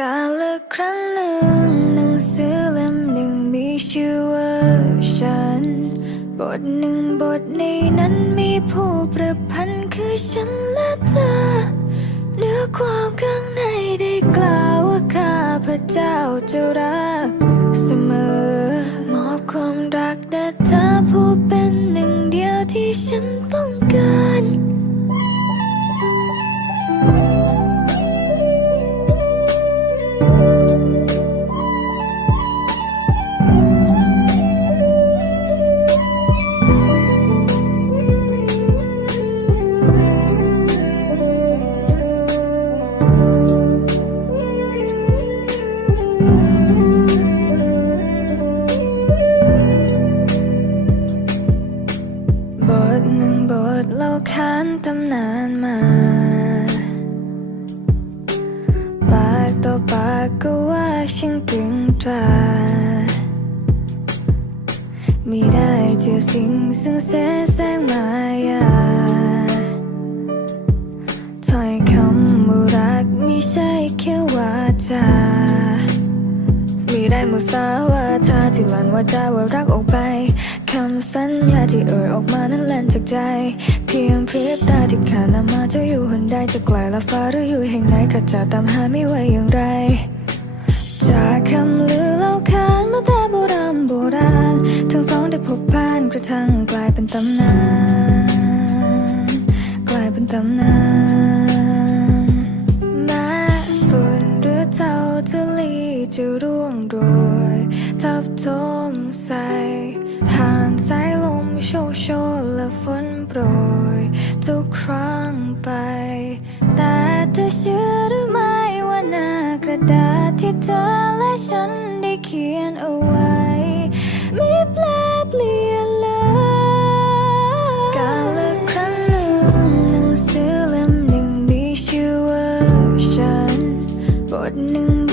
กาละครั้งหนึ่งหนังสือเล่มหนึ่งมีชื่อว่าฉัน บทหนึ่งบทในนั้นมีผู้ประพันธ์คือฉันและเธอเนื้อความข้างในได้กล่าวว่าข้าพระเจ้าจะรัก เล่านตำนานมา ปากต่อปากก็ว่าฉันกึงตรามีได้เจอสิ่งซึ่งเสแสร้งมายาถ้อยคำว่ารักไม่ใช่แค่ว่าจามีได้มุสาวาทาที่หลันว่าจะว่ารักออกไปคำสัญญาที่เอ่ยออกมานั้นแล่นจากใจ พียงพริบตาที่ขาดนำมาจะอยู่หนใดจะไกลละฟ้าหรืออยู่แห่งไหนข้าจะตามหาไม่ไหวอย่างไร จากคำลือเล่าขานมาแต่โบราณโบราณ ทั้งสองได้พบผ่านกระทั่งกลายเป็นตำนาน กลายเป็นตำนานแม้ฝุ่นหรือเจ้าทุลีจะร่วงโรยทับทมใส่ผ่านสายลมโชกโชนและฝน ไป แต่เธอเชื่อหรือไม่ว่าหน้ากระดาษที่เธอและฉันได้เขียนเอาไว้ไม่แปลเปลี่ยนเลย กาละครั้งหนึ่งหนังสือเล่มหนึ่งมีชื่อว่าฉันบทหนึ่ง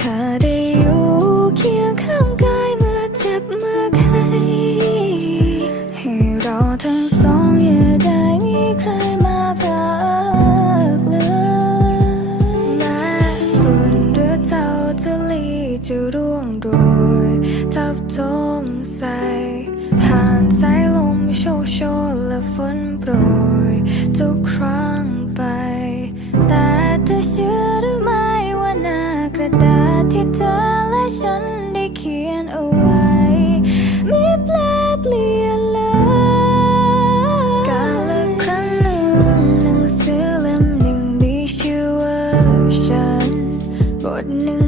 ให้ ที่เธอและฉันได้เขียนเอาไว้มีแปลเปลี่ยนเลยกาละครั้งหนึ่งหนังสือเล่มหนึ่งมีชื่อว่าฉันบทหนึ่ง